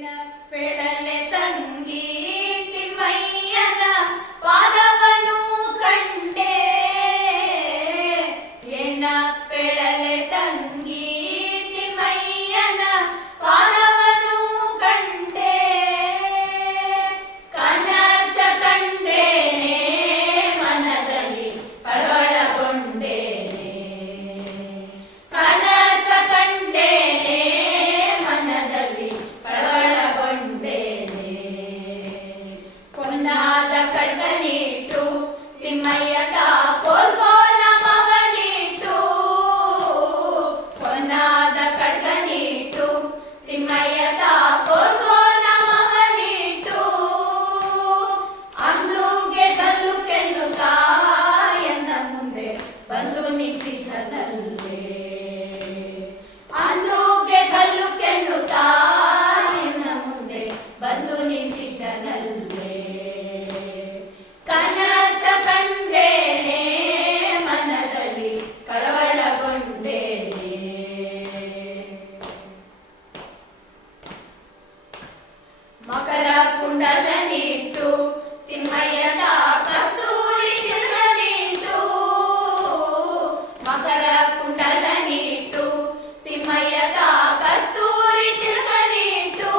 ಪೆಳಲೆ ತಂಗಿ ತಿಮ್ಮಯ್ಯನ ಪಾದವನು ಕಂಡೆ ಎನ್ನ ಪೆಳಲೆ ತಂಗಿ ತಿಮ್ಮಯ್ಯನ ಪಾದವನು ಕಂಡೆ ಕನಸ ಕಂಡೇನೆ ಮನದಲ್ಲಿ ಕಳವಳಗೊಂಡೇನೆ ಕನಸ ಕಂಡೇನೆ ಮನದಲ್ಲಿ ಕಳವಳಗೊಂಡೇನೆ ಪೊನ್ನಾದ ಖಡ್ಗನಿಟ್ಟು ತಿಮ್ಮಯ್ಯ ಕೋಲ್ಗೋಲ ಮಗನಿಟ್ಟು ಪೊನ್ನಾದ ಖಡ್ಗನಿಟ್ಟು ತಿಮ್ಮಯ್ಯ ಕೋಲ್ಗೋಲ ಮಗನಿಟ್ಟು ಅಂದುಗೆ ಗಲ್ಲು ಕೆನ್ನುತ್ತಾ ಎನ್ನ ಮುಂದೆ ಬಂದು ನಿಂತಿದ್ದನಲ್ಲೇ ಅಂದುಗೆ ಗಲ್ಲು ಕೆನ್ನುತ್ತಾ ಎನ್ನ ಮುಂದೆ ಬಂದು ನಿಂತಿದ್ದನಲ್ಲೇ ಕನಸ ಕಂಡೇನೆ ಮನದಲ್ಲಿ ಕಳವಳಗೊಂಡೇನೆ ಮಕರ ಕುಂಡಲನಿಟ್ಟು ತಿಮ್ಮಯ್ಯದ ಕಸ್ತೂರಿ ತಿಲಕನಿಟ್ಟು ಮಕರ ಕುಂಡಲನಿಟ್ಟು ತಿಮ್ಮಯ್ಯದ ಕಸ್ತೂರಿ ತಿಲಕನಿಟ್ಟು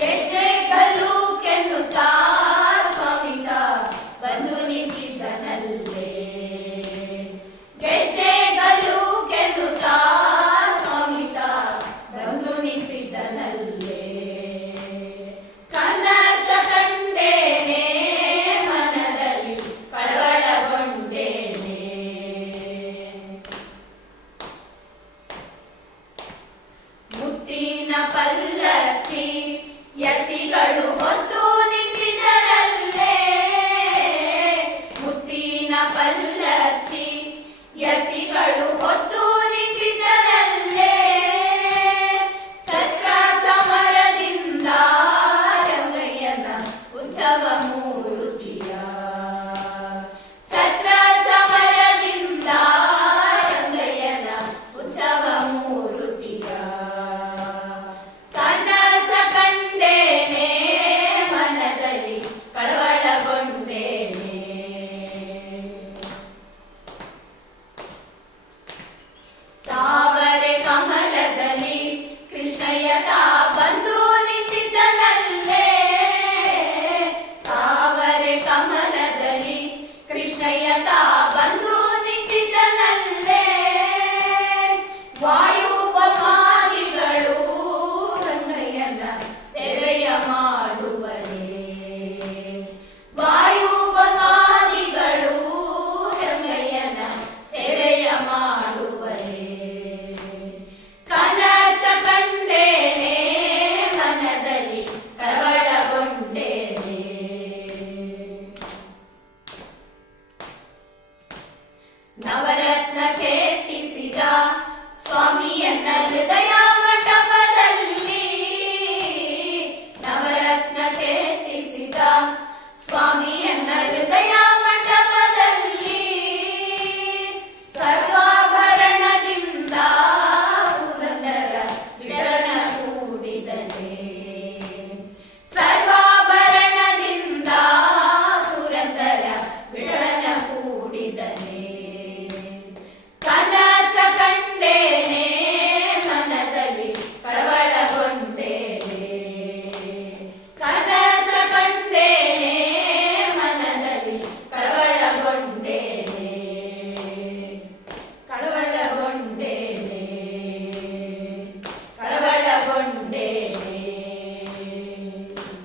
ಗೆಜ್ಜೆ ಗಲ್ಲು ಕೆನ್ನುತ್ತಾ ಸ್ವಾಮಿತ ಬಂದು ನಿಂತಿದ್ದನಲ್ಲೇ ಗೆಜ್ಜೆ ಗಲ್ಲು ಕೆನ್ನುತ್ತಾ ಸ್ವಾಮಿತ ಬಂದು ನಿಂತಿದ್ದನಲ್ಲೇ ಕನಸ ಕಂಡೇನೆ ಮನದಲ್ಲಿ ಕಳವಳಗೊಂಡೇನೆ ಮುತ್ತಿನ ಪಲ್ಲಕ್ಕಿ ಯತಿಗಳು ಹೊತ್ತು